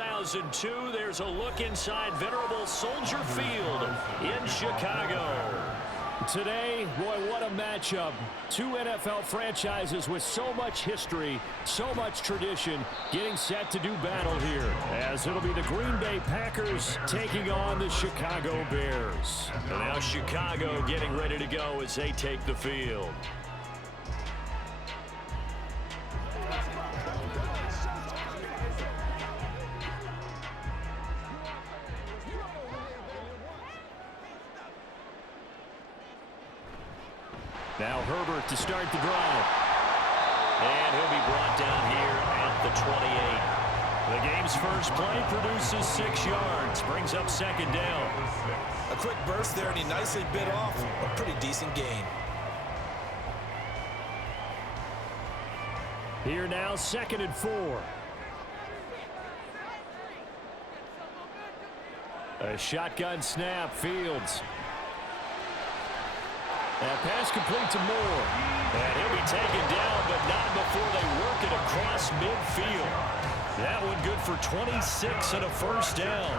2002, there's a look inside venerable Soldier Field in Chicago. Today, boy, what a matchup. Two NFL franchises with so much history, so much tradition, getting set to do battle here, as it'll be the Green Bay Packers taking on the Chicago Bears. And now Chicago getting ready to go as they take the field. Now Herbert to start the drive. And he'll be brought down here at the 28. The game's first play produces 6 yards, brings up second down. A quick burst there, and he nicely bit off a pretty decent gain. Here now, 2nd and 4. A shotgun snap, Fields. That pass complete to Moore. And he'll be taken down, but not before they work it across midfield. That one good for 26 and a first down.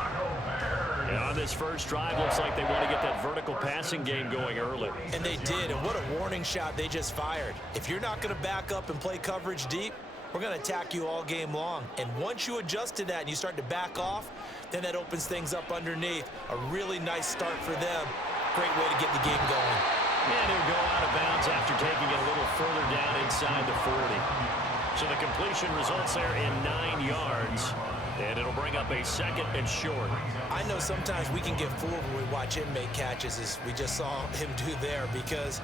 And on this first drive, looks like they want to get that vertical passing game going early. And they did, and what a warning shot they just fired. If you're not going to back up and play coverage deep, we're going to attack you all game long. And once you adjust to that and you start to back off, then that opens things up underneath. A really nice start for them. Great way to get the game going. And he'll go out of bounds after taking it a little further down inside the 40. So the completion results there in 9 yards. And it'll bring up a 2nd and short. I know sometimes we can get fooled when we watch him make catches, as we just saw him do there, because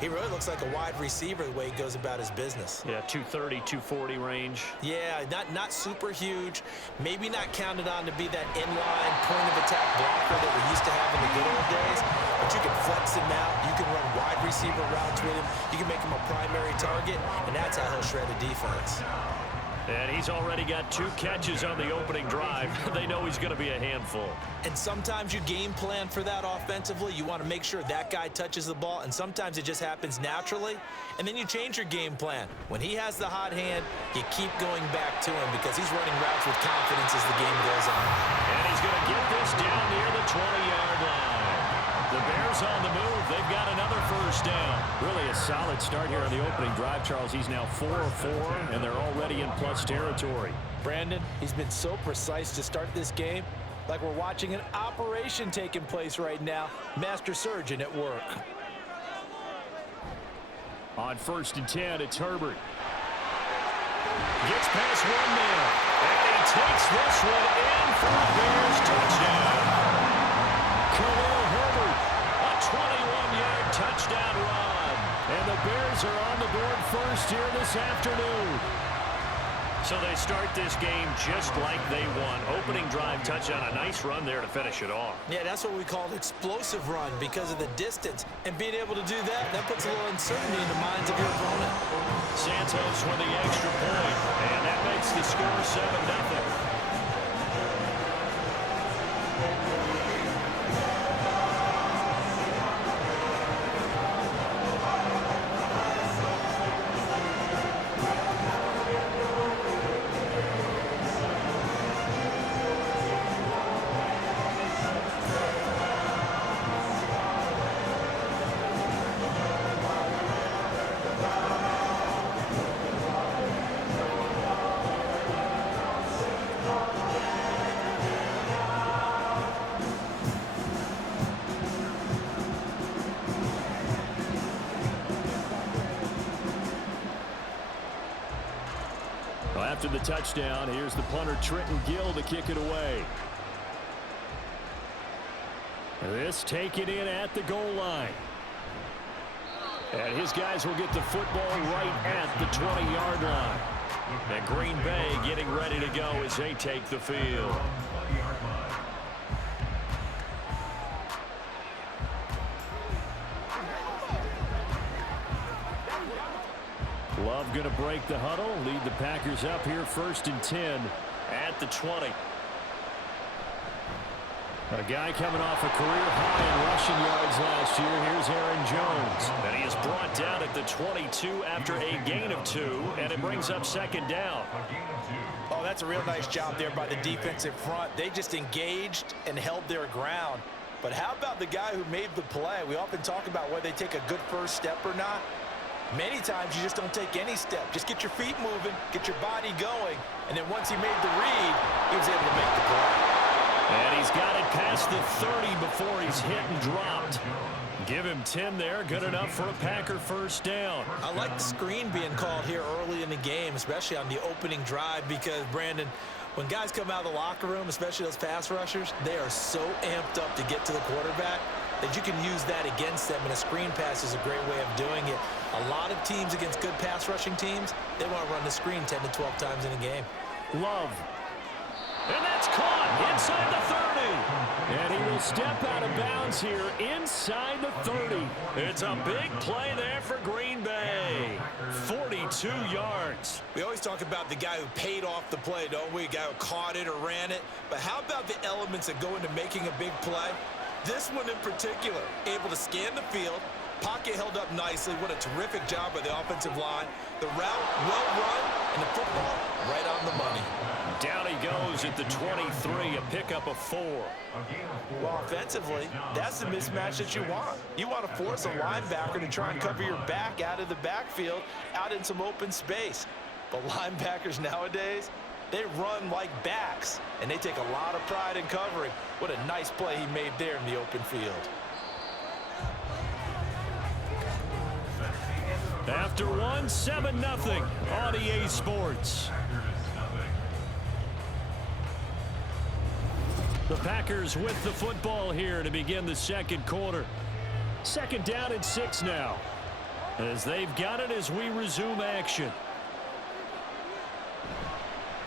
he really looks like a wide receiver the way he goes about his business. Yeah, 230, 240 range. Yeah, not super huge. Maybe not counted on to be that inline point-of-attack blocker that we used to have in the good old days. But you can flex him out. You can run wide receiver routes with him. You can make him a primary target, and that's how he'll shred a defense. And he's already got 2 catches on the opening drive. They know he's going to be a handful. And sometimes you game plan for that offensively. You want to make sure that guy touches the ball, and sometimes it just happens naturally. And then you change your game plan. When he has the hot hand, you keep going back to him because he's running routes with confidence as the game goes on. And he's going to get this down near the 20-yard line. The Bears on the move. They've got another first down. Really a solid start here on the opening drive, Charles. He's now 4 of 4, and they're already in plus territory. Brandon, he's been so precise to start this game, like we're watching an operation taking place right now. Master surgeon at work. On 1st and 10, it's Herbert. Gets past 1 man, and he takes this one in for a Bears touchdown. Khalil Herbert, a 21-yard touchdown run. And the Bears are on the board first here this afternoon. So they start this game just like they won. Opening drive touchdown, a nice run there to finish it off. Yeah, that's what we call an explosive run because of the distance. And being able to do that, that puts a little uncertainty in the minds of your opponent. Santos with the extra point, and that makes the score 7-0. After the touchdown, here's the punter Trenton Gill to kick it away. This taken in at the goal line. And his guys will get the football right at the 20-yard line. And Green Bay getting ready to go as they take the field. Love going to break the huddle, lead the Packers up here 1st and 10 at the 20. A guy coming off a career high in rushing yards last year. Here's Aaron Jones. And he is brought down at the 22 after a gain of 2, and it brings up 2nd down. Oh, that's That's a real nice job there by the defensive front. They just engaged and held their ground. But how about the guy who made the play? We often talk about whether they take a good first step or not. Many times you just don't take any step. Just get your feet moving, get your body going, and then once he made the read, he was able to make the play. And he's got it past the 30 before he's hit and dropped. Give him 10 there. Good enough for a Packer first down. I like the screen being called here early in the game, especially on the opening drive, because, Brandon, when guys come out of the locker room, especially those pass rushers, they are so amped up to get to the quarterback that you can use that against them, and a screen pass is a great way of doing it. A lot of teams against good pass rushing teams, they want to run the screen 10 to 12 times in a game. Love. And that's caught inside the 30. And he will step out of bounds here inside the 30. It's a big play there for Green Bay. 42 yards. We always talk about the guy who paid off the play, don't we? A guy who caught it or ran it. But how about the elements that go into making a big play? This one in particular, able to scan the field, pocket held up nicely. What a terrific job by the offensive line. The route, well run, and the football right on the money. Down he goes at the 23, a pickup of 4. Well, offensively, that's the mismatch that you want. You want to force a linebacker to try and cover your back out of the backfield, out in some open space. But linebackers nowadays, they run like backs, and they take a lot of pride in covering. What a nice play he made there in the open field. After one, 7-0 on EA Sports. The Packers with the football here to begin the second quarter. Second down and 6 now, as they've got it as we resume action.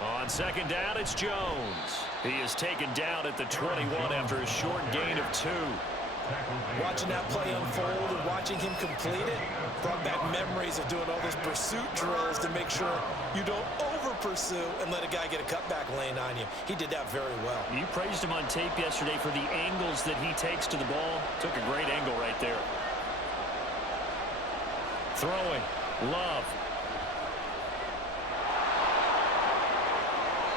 On second down, it's Jones. He is taken down at the 21 after a short gain of 2. Watching that play unfold and watching him complete it brought back memories of doing all those pursuit drills to make sure you don't over-pursue and let a guy get a cutback lane on you. He did that very well. You praised him on tape yesterday for the angles that he takes to the ball. Took a great angle right there. Throwing. Love.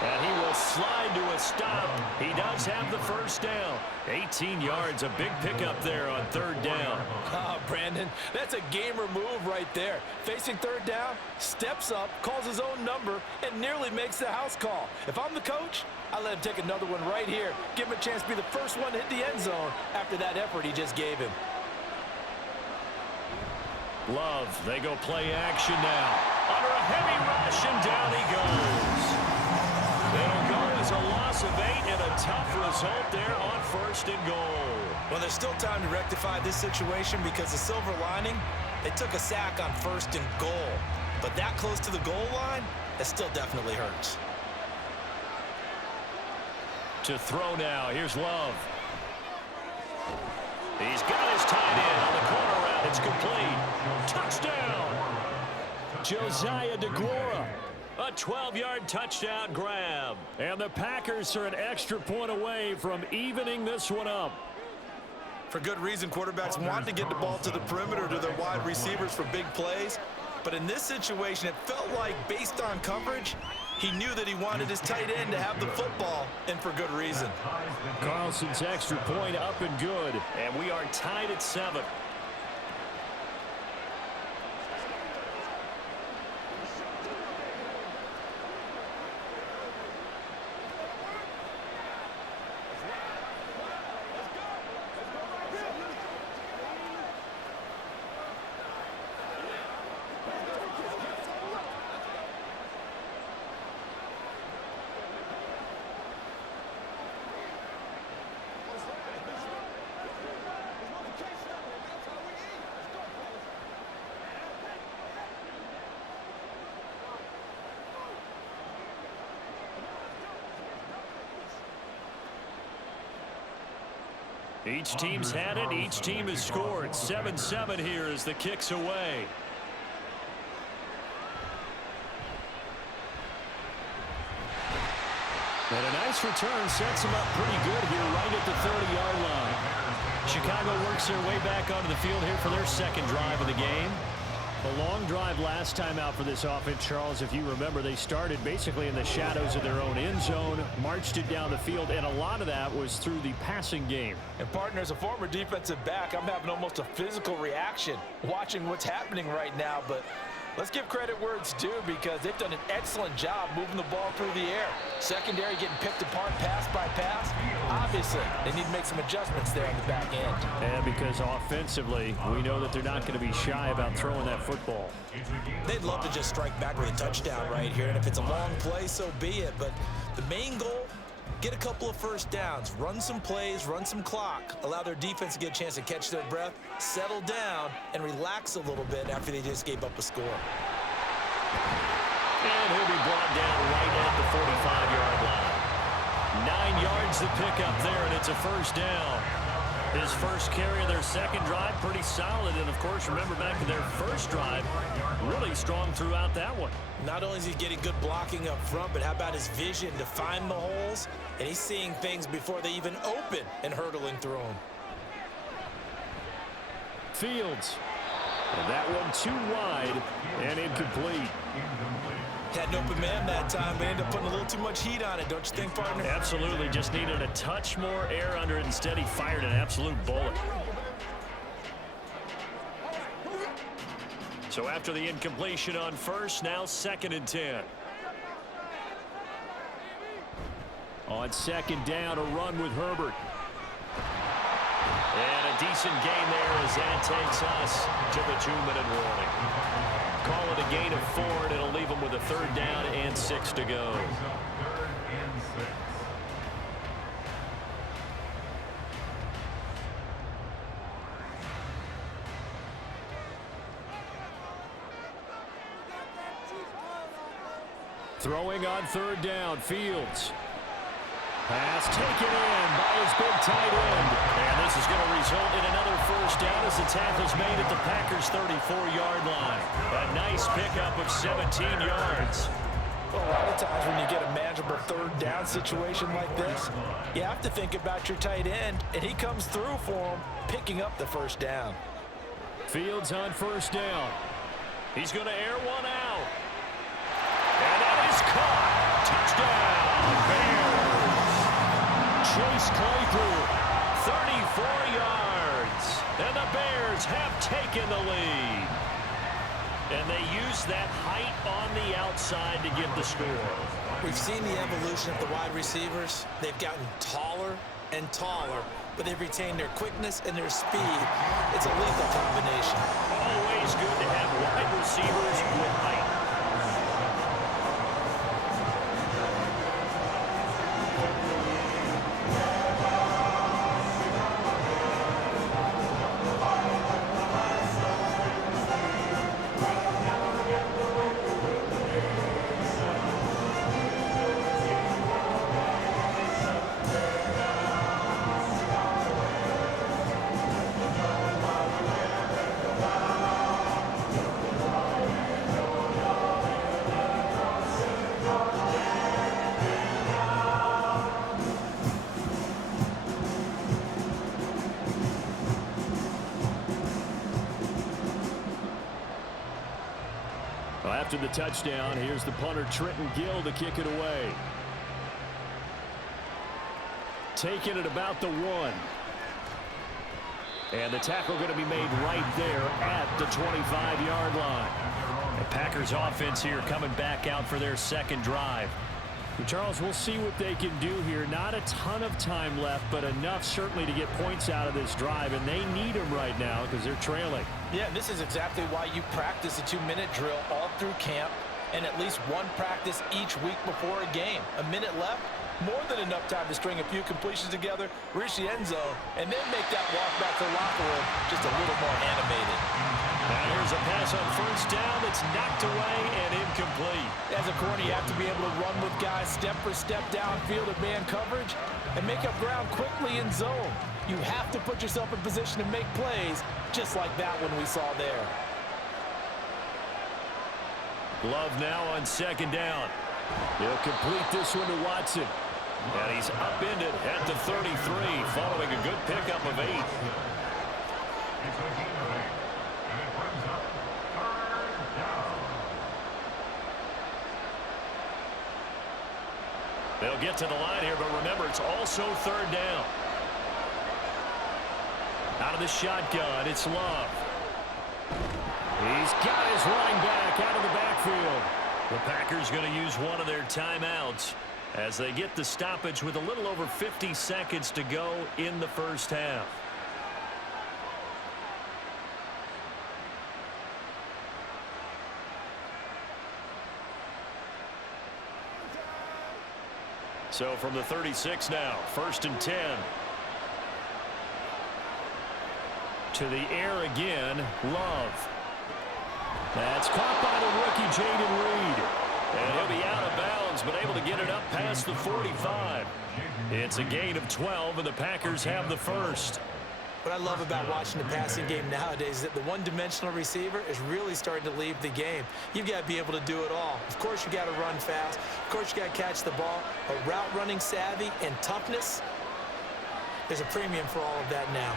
And he will slide to a stop. He does have the first down. 18 yards, a big pickup there on third down. Oh, Brandon, that's a gamer move right there. Facing third down, steps up, calls his own number, and nearly makes the house call. If I'm the coach, I let him take another one right here. Give him a chance to be the first one to hit the end zone after that effort he just gave him. Love, they go play action now. Under a heavy rush, and down he goes. It'll go as a loss of 8 and a tough result there on first and goal. Well, there's still time to rectify this situation because the silver lining, they took a sack on first and goal. But that close to the goal line, that still definitely hurts. To throw now, here's Love. He's got his tight end on the corner route. It's complete. Touchdown. Josiah DeGuara. A 12-yard touchdown grab. And the Packers are an extra point away from evening this one up. For good reason, quarterbacks want to get the ball to the perimeter to their wide receivers for big plays. But in this situation, it felt like, based on coverage, he knew that he wanted his tight end to have the football, and for good reason. Carlson's extra point up and good. And we are tied at 7. Each team's had it. Each team has scored. 7-7 here as the kick's away. And a nice return sets him up pretty good here right at the 30-yard line. Chicago works their way back onto the field here for their second drive of the game. A long drive last time out for this offense, Charles. If you remember, they started basically in the shadows of their own end zone, marched it down the field, and a lot of that was through the passing game. And partner, as a former defensive back, I'm having almost a physical reaction watching what's happening right now. But let's give credit where it's due, because they've done an excellent job moving the ball through the air. Secondary getting picked apart pass by pass. Obviously, they need to make some adjustments there on the back end. And because offensively, we know that they're not going to be shy about throwing that football. They'd love to just strike back with a touchdown right here, and if it's a long play, so be it. But the main goal, get a couple of first downs, run some plays, run some clock, allow their defense to get a chance to catch their breath, settle down, and relax a little bit after they just gave up a score. And he'll be brought down right at the 45-yard line. 9 yards to pick up there, and it's a first down. His first carry of their second drive, pretty solid. And, of course, remember back to their first drive, really strong throughout that one. Not only is he getting good blocking up front, but how about his vision to find the holes? And he's seeing things before they even open and hurdling through them. Fields. And that one too wide and incomplete. Had an open man that time, but ended up putting a little too much heat on it, don't you think, partner? Absolutely. Just needed a touch more air under it. Instead, he fired an absolute bullet. So after the incompletion on first, now 2nd and 10. On second down, a run with Herbert. And a decent gain there as that takes us to the 2-minute warning. Call it a gain of 4, and it'll leave them with a 3rd down and 6 to go. Throwing on 3rd down, Fields. Pass taken in by his big tight end. And this is going to result in another first down as the tackle's made at the Packers' 34-yard line. A nice pickup of 17 yards. Well, a lot of times when you get a manageable 3rd down situation like this, you have to think about your tight end, and he comes through for him, picking up the first down. Fields on 1st down. He's going to air one out. And that is caught. Touchdown, Bears. Chase Claypool, 34 yards. And the Bears have taken the lead. And they use that height on the outside to get the score. We've seen the evolution of the wide receivers. They've gotten taller and taller, but they've retained their quickness and their speed. It's a lethal combination. Always good to have wide receivers with height. After the touchdown, here's the punter, Trenton Gill, to kick it away. Taking it about the 1. And the tackle going to be made right there at the 25-yard line. The Packers offense here coming back out for their 2nd drive. Charles, we'll see what they can do here. Not a ton of time left, but enough certainly to get points out of this drive, and they need them right now because they're trailing. Yeah, this is exactly why you practice a 2-minute drill all through camp and at least one practice each week before a game. A minute left, more than enough time to string a few completions together, reach the end zone, and then make that walk back to the locker room just a little more animated. Now here's a pass on 1st down that's knocked away and incomplete. As a corner, you have to be able to run with guys step for step downfield in man coverage and make up ground quickly in zone. You have to put yourself in position to make plays, just like that one we saw there. Love now on 2nd down. He'll complete this one to Watson. And he's upended at the 33 following a good pickup of 8. They'll get to the line here, but remember, it's also third down. Out of the shotgun, it's Love. He's got his running back out of the backfield. The Packers going to use one of their timeouts as they get the stoppage with a little over 50 seconds to go in the first half. So from the 36 now, 1st and 10. To the air again, Love. That's caught by the rookie, Jaden Reed. And he'll be out of bounds, but able to get it up past the 45. It's a gain of 12, and the Packers have the first. What I love about watching the passing game nowadays is that the one-dimensional receiver is really starting to leave the game. You've got to be able to do it all. Of course, you got to run fast. Of course, you got to catch the ball. But route running savvy and toughness, there's a premium for all of that now.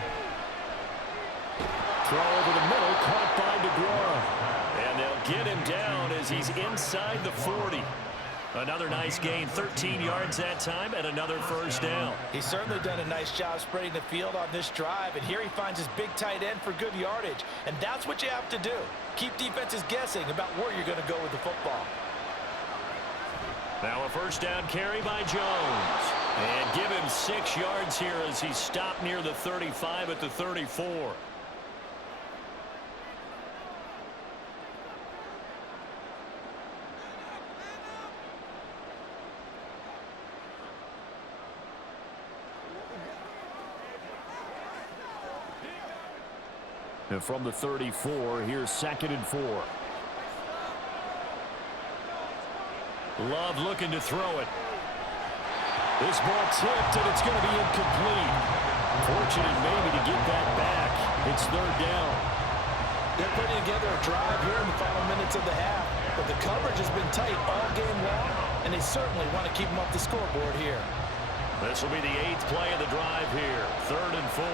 Throw over the middle, caught by DeGuara. And they'll get him down as he's inside the 40. Another nice gain, 13 yards that time, and another first down. He's certainly done a nice job spreading the field on this drive, and here he finds his big tight end for good yardage. And that's what you have to do. Keep defenses guessing about where you're going to go with the football. Now a first down carry by Jones. And give him 6 yards here as he stopped near the 35 at the 34. And from the 34, here's 2nd and 4. Love looking to throw it. This ball tipped, and it's going to be incomplete. Fortunate maybe to get that back. It's 3rd down. They're putting together a drive here in the final minutes of the half, but the coverage has been tight all game long, and they certainly want to keep them off the scoreboard here. This will be the 8th play of the drive here. 3rd and 4.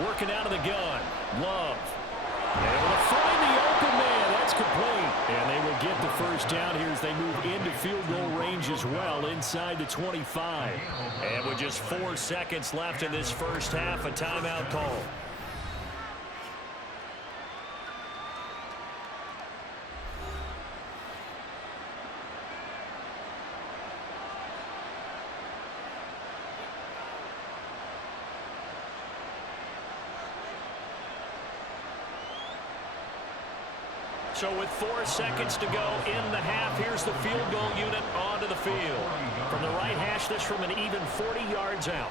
Working out of the gun. Love. Able to find the open man. That's complete. And they will get the first down here as they move into field goal range as well inside the 25. And with just 4 seconds left in this first half, a timeout call. So with 4 seconds to go in the half, here's the field goal unit onto the field. From the right hash, this from an even 40 yards out.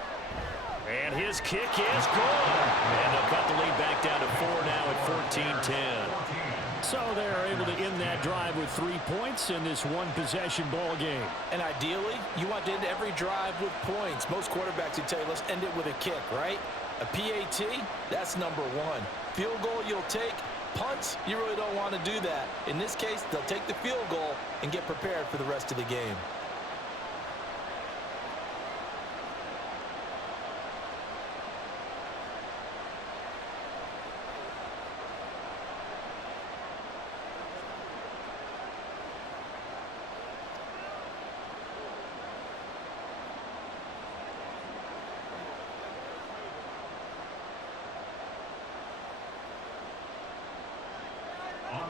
And his kick is good. And they'll cut the lead back down to 4 now at 14-10. So they're able to end that drive with 3 points in this one-possession ball game. And ideally, you want to end every drive with points. Most quarterbacks would tell you, let's end it with a kick, right? A PAT, that's number 1. Field goal you'll take. Punts, you really don't want to do that. In this case, they'll take the field goal and get prepared for the rest of the game.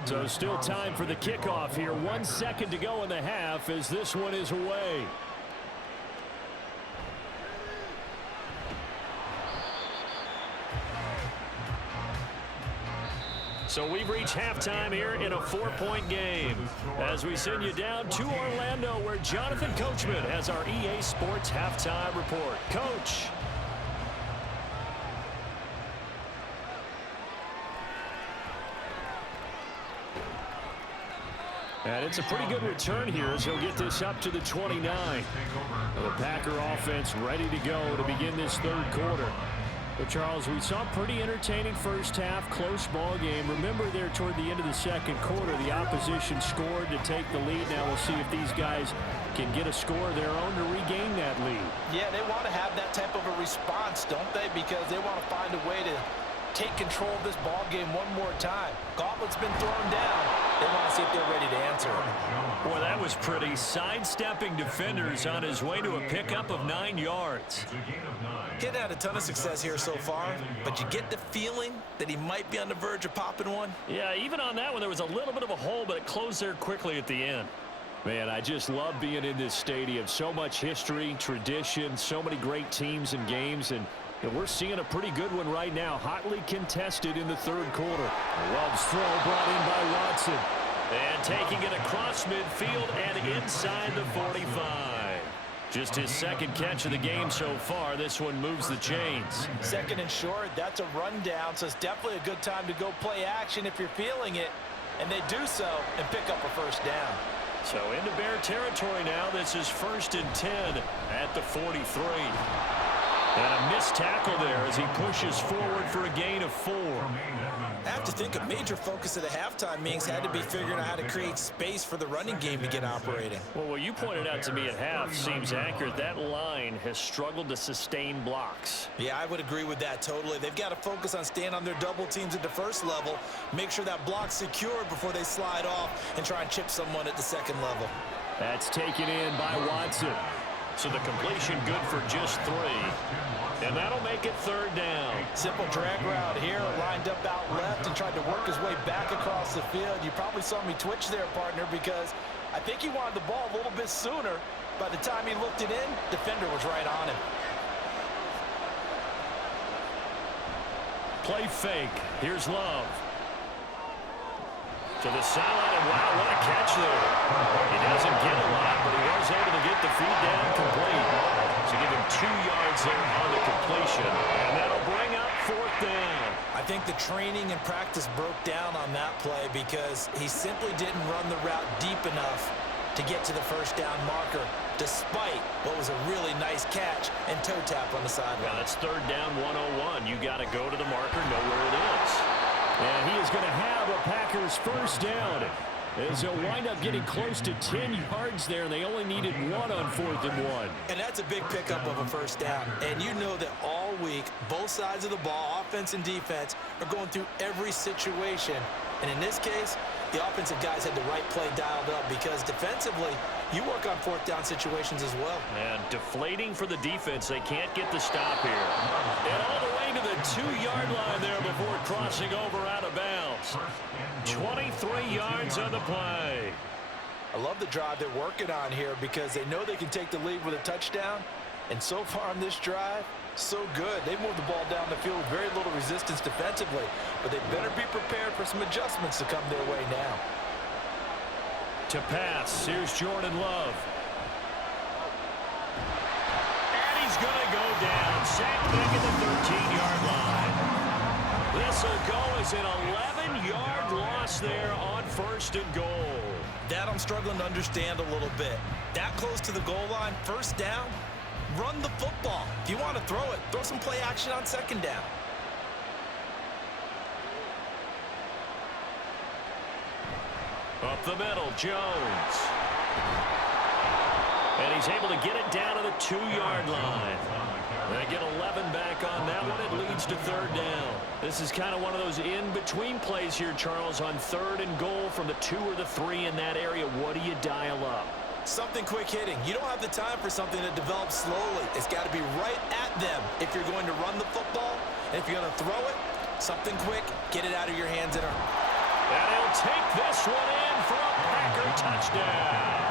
So still time for the kickoff here. 1 second to go in the half as this one is away. So we've reached halftime here in a 4-point game as we send you down to Orlando where Jonathan Coachman has our EA Sports halftime report. Coach. And it's a pretty good return here as he'll get this up to the 29. The Packer offense ready to go to begin this 3rd quarter. But, Charles, we saw a pretty entertaining first half, close ball game. Remember there toward the end of the 2nd quarter, the opposition scored to take the lead. Now we'll see if these guys can get a score of their own to regain that lead. Yeah, they want to have that type of a response, don't they? Because they want to find a way to take control of this ball game one more time. Gauntlet's been thrown down. They want to see if they're ready to answer it. Boy, that was pretty. Sidestepping defenders on his way to a pickup of 9 yards. He hadn't had a ton of success here so far, but you get the feeling that he might be on the verge of popping one. Yeah, even on that one, there was a little bit of a hole, but it closed there quickly at the end. Man, I just love being in this stadium. So much history, tradition, so many great teams and games, and we're seeing a pretty good one right now. Hotly contested in the third quarter. Love's throw brought in by Watson. And taking it across midfield and inside the 45. Just his second catch of the game so far. This one moves the chains. Second and short, that's a rundown, so it's definitely a good time to go play action if you're feeling it. And they do so and pick up a first down. So into Bear territory now. This is 1st and 10 at the 43. And a missed tackle there as he pushes forward for a gain of 4. I have to think a major focus of the halftime meetings had to be figuring out how to create space for the running game to get operating. Well, what you pointed out to me at half seems accurate. That line has struggled to sustain blocks. Yeah, I would agree with that totally. They've got to focus on staying on their double teams at the first level, make sure that block's secured before they slide off and try and chip someone at the second level. That's taken in by Watson. So the completion good for just 3. And that'll make it 3rd down. Simple drag route here, lined up out left and tried to work his way back across the field. You probably saw me twitch there, partner, because I think he wanted the ball a little bit sooner. By the time he looked it in, defender was right on him. Play fake. Here's Love. To the sideline, and wow, what a catch there. He doesn't get a lot, but he was able to get the feed down complete. So give him 2 yards there on the completion, and that'll bring up 4th down. I think the training and practice broke down on that play because he simply didn't run the route deep enough to get to the first down marker, despite what was a really nice catch and toe tap on the sideline. Now that's 3rd down 101. You got to go to the marker, know where it is. And he is going to have a Packers first down. As they'll wind up getting close to 10 yards there, and they only needed 1 on 4th and 1. And that's a big pickup of a first down. And you know that all week, both sides of the ball, offense and defense, are going through every situation. And in this case, the offensive guys had the right play dialed up because defensively, you work on 4th down situations as well. And deflating for the defense. They can't get the stop here. And all the way to the 2-yard line there before crossing over out of bounds. 23 yards on the play. I love the drive they're working on here because they know they can take the lead with a touchdown. And so far on this drive, so good. They moved the ball down the field with very little resistance defensively, but they better be prepared for some adjustments to come their way now. To pass, here's Jordan Love. And he's going to go down. Sacked back at the 13-yard line. This will go as an 11-yard loss there on 1st and goal. That I'm struggling to understand a little bit. That close to the goal line, first down, run the football. If you want to throw it, throw some play action on 2nd down. Up the middle, Jones. And he's able to get it down to the 2-yard line. They get 11 back on that one. It leads to 3rd down. This is kind of one of those in-between plays here, Charles, on 3rd and goal from the 2 or the 3 in that area. What do you dial up? Something quick hitting. You don't have the time for something that develops slowly. It's got to be right at them if you're going to run the football. And if you're going to throw it, something quick, get it out of your hands and And he'll take this one in for a Packer touchdown.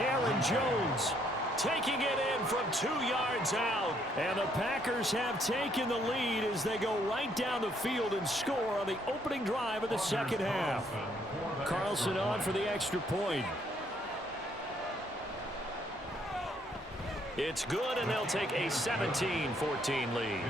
Aaron Jones taking it in from 2 yards out. And the Packers have taken the lead as they go right down the field and score on the opening drive of the second half. Carlson on for the extra point. It's good, and they'll take a 17-14 lead.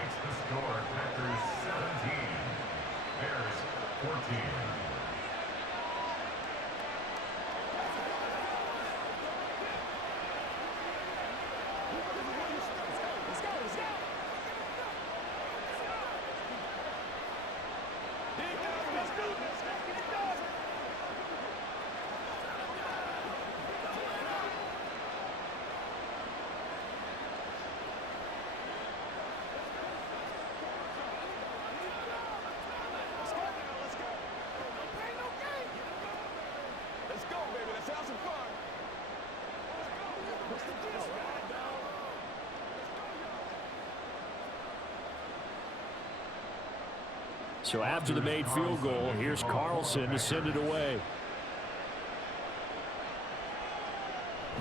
So after the made field goal, here's Carlson to send it away.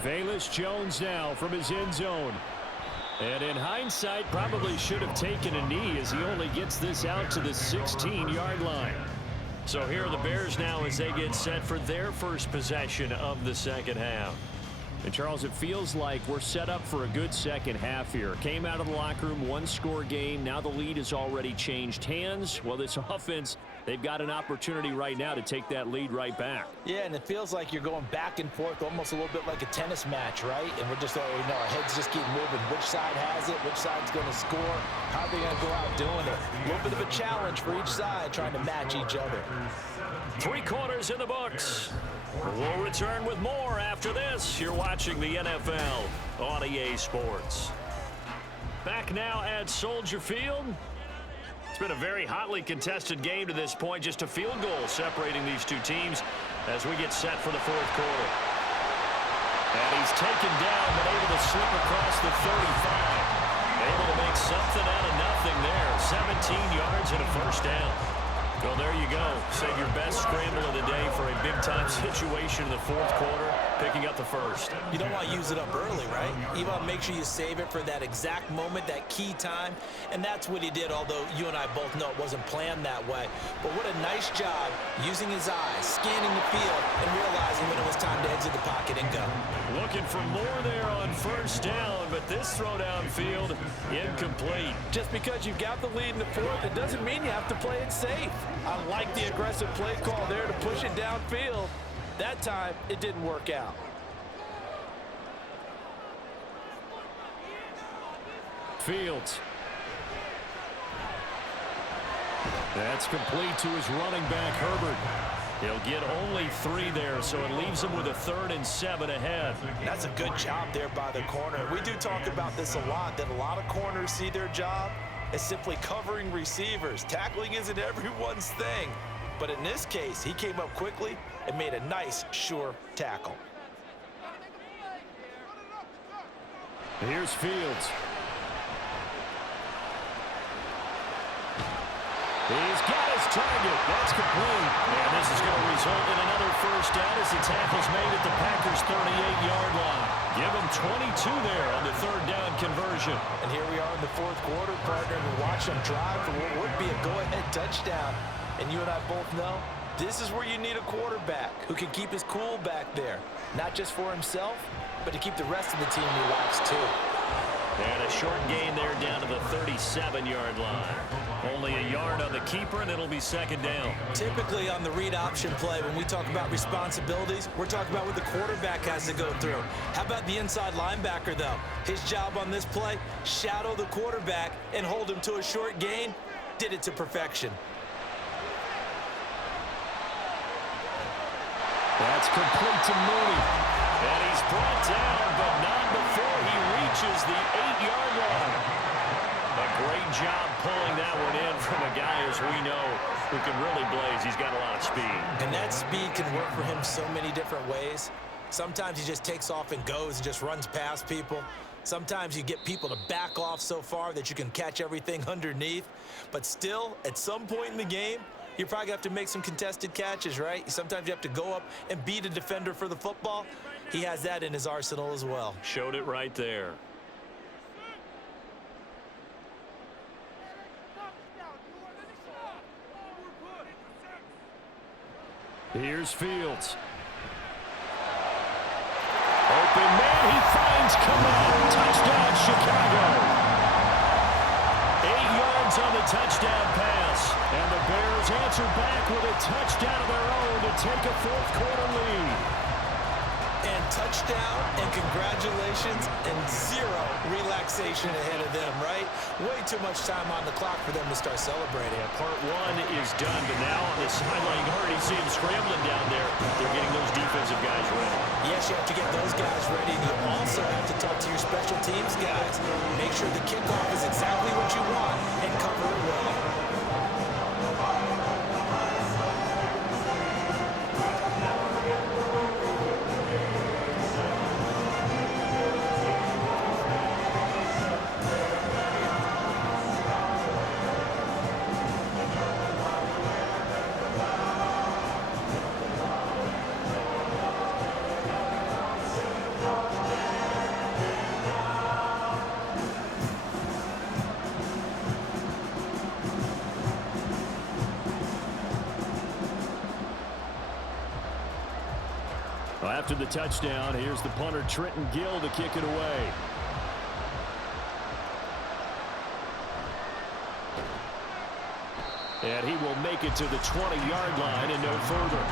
Velus Jones now from his end zone. And in hindsight, probably should have taken a knee as he only gets this out to the 16-yard line. So here are the Bears now as they get set for their first possession of the second half. And Charles, it feels like we're set up for a good second half here. Came out of the locker room, one-score game. Now the lead has already changed hands. Well, this offense, they've got an opportunity right now to take that lead right back. Yeah, and it feels like you're going back and forth almost a little bit like a tennis match, right? And we're just, our heads just keep moving. Which side has it? Which side's going to score? How are they going to go out doing it? A little bit of a challenge for each side trying to match each other. 3 quarters in the books. We'll return with more after this. You're watching the NFL on EA Sports. Back now at Soldier Field. It's been a very hotly contested game to this point. Just a field goal separating these two teams as we get set for the fourth quarter. And he's taken down but able to slip across the 35. Able to make something out of nothing there. 17 yards and a first down. Well, there you go. Save your best scramble of the day for a big-time situation in the fourth quarter, picking up the first. You don't want to use it up early, right? You want to make sure you save it for that exact moment, that key time, and that's what he did, although you and I both know it wasn't planned that way. But what a nice job using his eyes, scanning the field, and realizing when it was time to exit the pocket and go. Looking for more there on first down, but this throw downfield incomplete. Just because you've got the lead in the fourth, it doesn't mean you have to play it safe. I like the aggressive play call there to push it downfield. That time, it didn't work out. Fields. That's complete to his running back, Herbert. He'll get only 3 there, so it leaves him with a 3rd and 7 ahead. That's a good job there by the corner. We do talk about this a lot, that a lot of corners see their job as simply covering receivers. Tackling isn't everyone's thing. But in this case, he came up quickly and made a nice, sure tackle. Here's Fields. He's got his target. That's complete. And this is going to result in another first down as the tackle's made at the Packers' 38-yard line. Give him 22 there on the 3rd down conversion. And here we are in the fourth quarter, partner, and watch them drive for what would be a go-ahead touchdown. And you and I both know this is where you need a quarterback who can keep his cool back there. Not just for himself, but to keep the rest of the team relaxed too. And a short gain there down to the 37-yard line. Only a yard on the keeper, and it'll be second down. Typically on the read option play, when we talk about responsibilities, we're talking about what the quarterback has to go through. How about the inside linebacker, though? His job on this play, shadow the quarterback and hold him to a short gain. Did it to perfection. That's complete to Mooney. And he's brought down, but not before he reaches the 8-yard line. A great job pulling that one in from a guy, as we know, who can really blaze. He's got a lot of speed. And that speed can work for him so many different ways. Sometimes he just takes off and goes and just runs past people. Sometimes you get people to back off so far that you can catch everything underneath. But still, at some point in the game, you probably have to make some contested catches, right? Sometimes you have to go up and beat a defender for the football. He has that in his arsenal as well. Showed it right there. Here's Fields. Open man, he finds Khalil. Touchdown, Chicago. 8 yards on the touchdown pass. And the Bears answer back with a touchdown of their own to take a fourth quarter lead. And touchdown and congratulations and zero relaxation ahead of them, right? Way too much time on the clock for them to start celebrating. Yeah, part 1 is done, but now on the sideline, you already see him scrambling down there. They're getting those defensive guys ready. Yes, you have to get those guys ready. You also have to talk to your special teams guys. Make sure the kickoff is exactly what you want and cover it well. after the touchdown. Here's the punter, Trenton Gill, to kick it away. And he will make it to the 20-yard line and no further.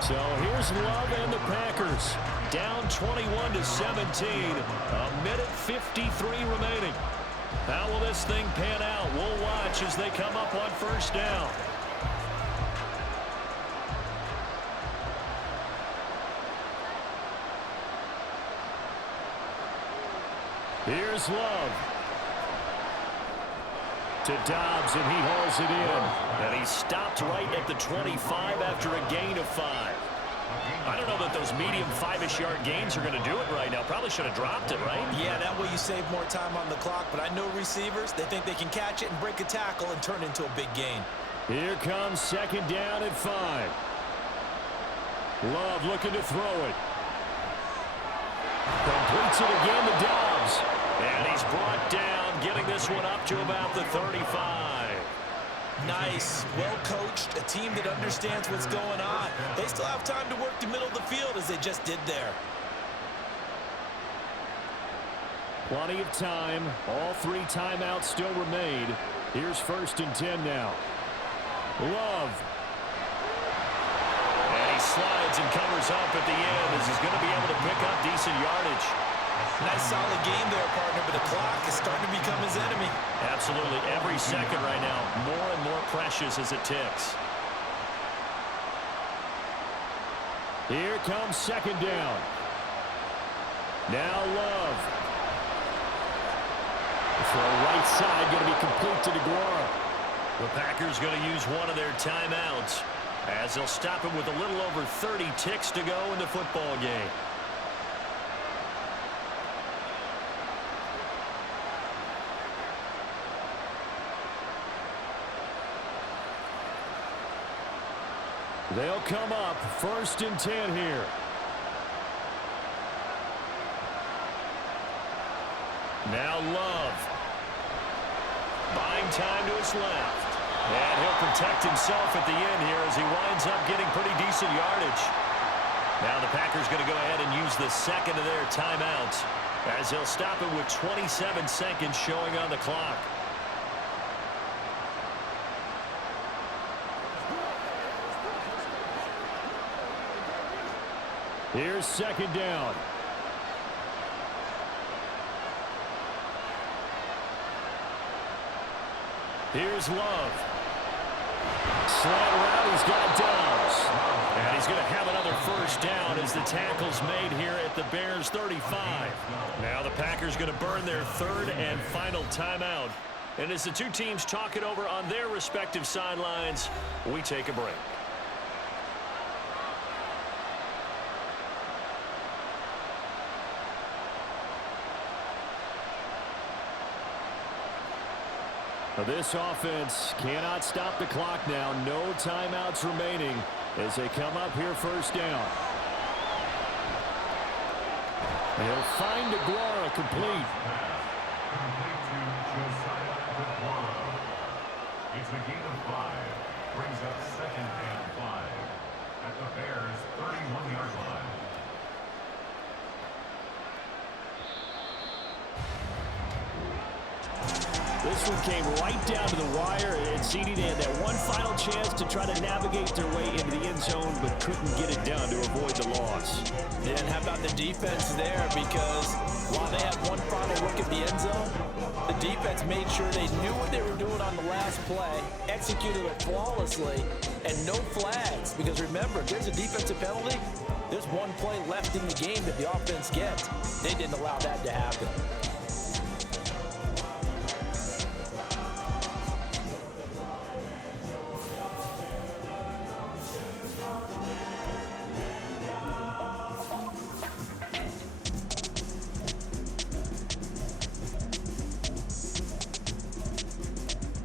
So here's Love and the Packers. Down 21-17. A minute 53 remaining. How will this thing pan out? We'll watch as they come up on first down. Here's Love. To Doubs, and he hauls it in. And he stopped right at the 25 after a gain of 5. I don't know that those medium 5-ish yard gains are going to do it right now. Probably should have dropped it, right? Yeah, that way you save more time on the clock. But I know receivers, they think they can catch it and break a tackle and turn into a big gain. Here comes second down at 5. Love looking to throw it. Completes it again to Doubs. And he's brought down, getting this one up to about the 35. Nice, well coached, a team that understands what's going on. They still have time to work the middle of the field as they just did there. Plenty of time. All 3 timeouts still remain. Here's first and 10 now. Love. And he slides and covers up at the end as he's going to be able to pick up decent yardage. Nice solid game there, partner, but the clock is starting to become his enemy. Absolutely. Every second right now, more and more precious as it ticks. Here comes second down. Now Love. Throw right side, going to be complete to Jaquan. The Packers going to use one of their timeouts as they'll stop him with a little over 30 ticks to go in the football game. They'll come up first and 10 here. Now Love. Buying time to his left. And he'll protect himself at the end here as he winds up getting pretty decent yardage. Now the Packers going to go ahead and use the second of their timeouts as they'll stop it with 27 seconds showing on the clock. Here's second down. Here's Love. Slant route, he's got Doubs. And he's going to have another first down as the tackle's made here at the Bears' 35. Now the Packers going to burn their third and final timeout. And as the two teams talk it over on their respective sidelines, we take a break. This offense cannot stop the clock now. No timeouts remaining as they come up here first down. He'll find Jaquan complete. It's a gain of 5. Brings up second and 5 at the Bears' 31-yard line. This one came right down to the wire, and CD, they had that one final chance to try to navigate their way into the end zone, but couldn't get it done to avoid the loss. Yeah, and how about the defense there? Because while they had one final look at the end zone, the defense made sure they knew what they were doing on the last play, executed it flawlessly, and no flags. Because remember, if there's a defensive penalty, there's one play left in the game that the offense gets. They didn't allow that to happen.